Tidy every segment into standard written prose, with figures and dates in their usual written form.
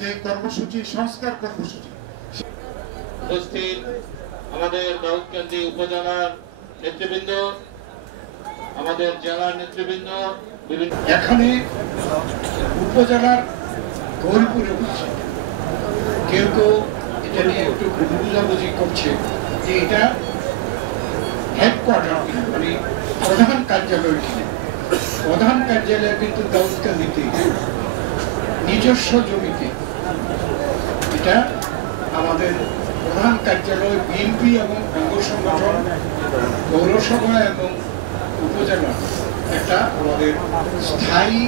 যে কর্মসূচি সংস্কার কর্মসূচি উপস্থিত আমাদের দাউদকান্দি উপজেলার নেতৃবৃন্দ, আমাদের জেলার নেতৃবৃন্দ, এখানে উপজেলার গৌরীপুরে হচ্ছে, কেউ কেউ এটা নিয়ে একটু বুঝাবুঝি করছে যে এটা হেডকোয়ার্টার কিনা, মানে প্রধান কার্যালয় কিনা। প্রধান কার্যালয় কিন্তু দাউদকান্দিতে নিজস্ব জমিতে। এটা আমাদের প্রধান কার্যালয় বিএনপি এবং অঙ্গ সংগঠন, পৌরসভা এবং উপজেলা একটা আমাদের স্থায়ী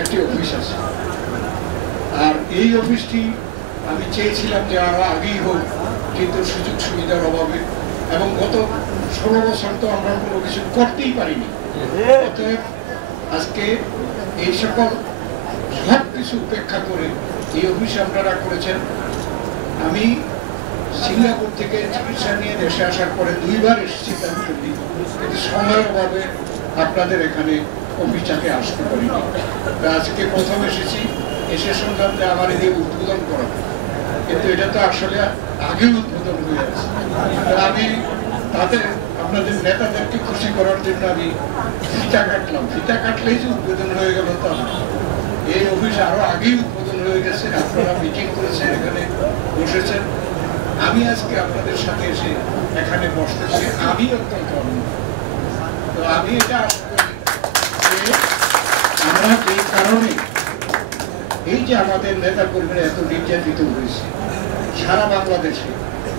একটি অফিস আছে। আর এই অফিসটি আমি চেয়েছিলাম যে আরো আগেই হোক, কিন্তু সুযোগ সুবিধার অভাবে এবং গত 16 বছর তো আমরা কোনো কিছু করতেই পারিনি। অতএব আজকে এই সকল সব কিছু উপেক্ষা করে এই অফিস আপনারা করেছেন। আমি সিঙ্গাপুর থেকে চিকিৎসা নিয়ে দেশে আসার পরে 2বার এসেছি, কিন্তু সময়ের অভাবে আপনাদের এখানে অফিসটাকে আসতে পারিনি। আজকে প্রথম এসেছি, এসে শুনলাম যে আমার এদিকে উদ্বোধন করা, কিন্তু এটা তো আসলে আগে উদ্বোধন হয়ে আছে। আমি তাদের আপনাদের নেতাদেরকে খুশি করার জন্য আমি ফিতা কাটলাম। ফিতা কাটলেই যে উদ্বোধন হয়ে গেল তা এই অফিস আরো আগেই উদ্বোধন হয়ে গেছে। আপনারা মিটিং করেছেন, এখানে বসেছেন। আমি আজকে আপনাদের সাথে এসে এখানে বসতেছি, আমি অত্যন্ত আনন্দ। তো আমি এটা আশা করি যে আমরা এই কারণে এই যে আমাদের নেতা কর্মীরা এত নির্যাতিত হয়েছে সারা বাংলাদেশে,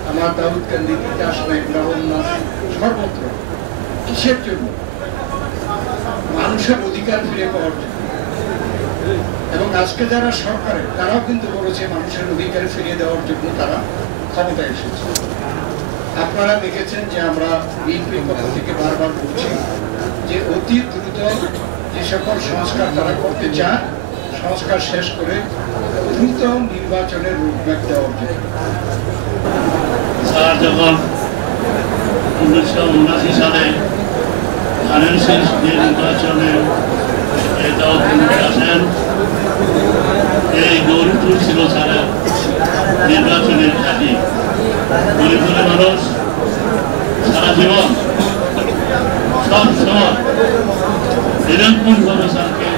আমার দাউদকান্দি, তিতাস, মেঘনা, সর্বত্র, কিসের জন্য? মানুষের অধিকার ফিরে পাওয়ার জন্য। এবং আজকে যারা সরকারের, তারাও কিন্তু বলেছে মানুষের অধিকার ফিরিয়ে দেওয়ার জন্য তারা ক্ষমতায় এসেছে। আপনারা দেখেছেন যে আমরা বিএনপির পক্ষ থেকে বারবার বলছি যে অতি দ্রুত যে সকল সংস্কার তারা করতে চান, সংস্কার শেষ করে দ্রুত নির্বাচনের রূপরেখ দেওয়ার জন্য। স্যার যখন 1979 সালে ধানের শেষ নির্বাচনে আসেন, এই গৌরীপুর ছিল স্যারের নির্বাচনের ঘাঁটি। গৌরীপুরের মানুষ সারা জীবন সব সময় নিরন্তরভাবে স্যারকে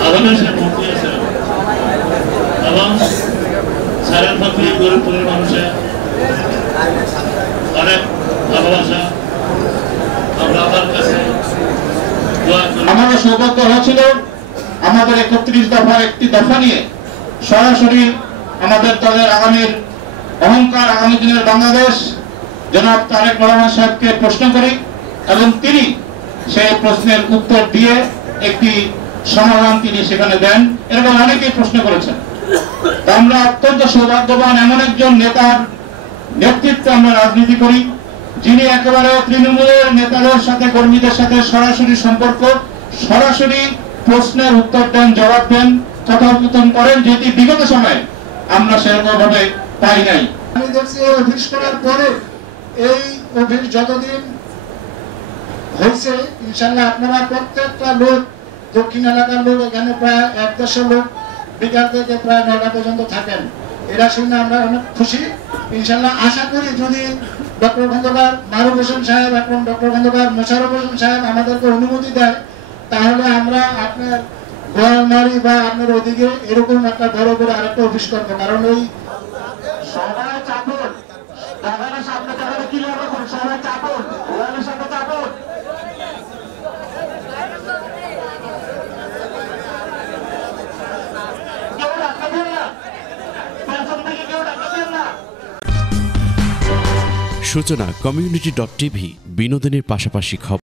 ভালোবেসে ভোট দিয়েছেন এবং স্যারের প্রতি গৌরীপুরের মানুষের অনেক ভালোবাসা। আমরা আমার কাছে আমাদের সৌভাগ্য হয়েছিল আমাদের 31 দফার একটি দফা নিয়ে সরাসরি আমাদের দলের আগামীর অহংকার, আগামী দিনের বাংলাদেশ জনাব তারেক রহমান সাহেবকে প্রশ্ন করি এবং তিনি সেই প্রশ্নের উত্তর দিয়ে একটি সমাধান তিনি সেখানে দেন। এরকম অনেকেই প্রশ্ন করেছেন। আমরা অত্যন্ত সৌভাগ্যবান, এমন একজন নেতার নেতৃত্বে আমরা রাজনীতি করি, যিনি একেবারে তৃণমূলের নেতাদের সাথে, কর্মীদের সাথে সরাসরি সম্পর্ক, সরাসরি প্রশ্নের উত্তর দেন, জবাব দেন, কথোপকথন করেন, যেটি বিগত সময়ে আমরা সেরকম ভাবে পাই নাই। আমি দেখছি এই অফিস করার পরে, এই অফিস যতদিন হয়েছে, ইনশাল্লাহ আপনারা প্রত্যেকটা লোক, দক্ষিণ এলাকার লোক, এখানে প্রায় 150 লোক বিকাল থেকে প্রায় 9টা পর্যন্ত থাকেন। এরা শুনে আমরা অনেক খুশি। ইনশাল্লাহ আশা করি যদি ডক্টর খন্দকার মারুফ হোসেন সাহেব এবং ডক্টর খন্দকার মোশাররফ হোসেন সাহেব আমাদেরকে অনুমতি দেয়, তাহলে আমরা আপনার গোয়ালমারি বা আপনার ওদিকে এরকম একটা বড় করে আরেকটা অফিস করবো। কারণ ওই সবাই চাপন, বাগানের সামনে তাহলে কি লাগবে, সবাই চাপন, গোয়ালের সাথে চাপন। কেউ ডাকাবেন না, পেছন থেকে কেউ ডাকাবেন না। সূচনা community.tv বিনোদনের পাশাপাশি খবর।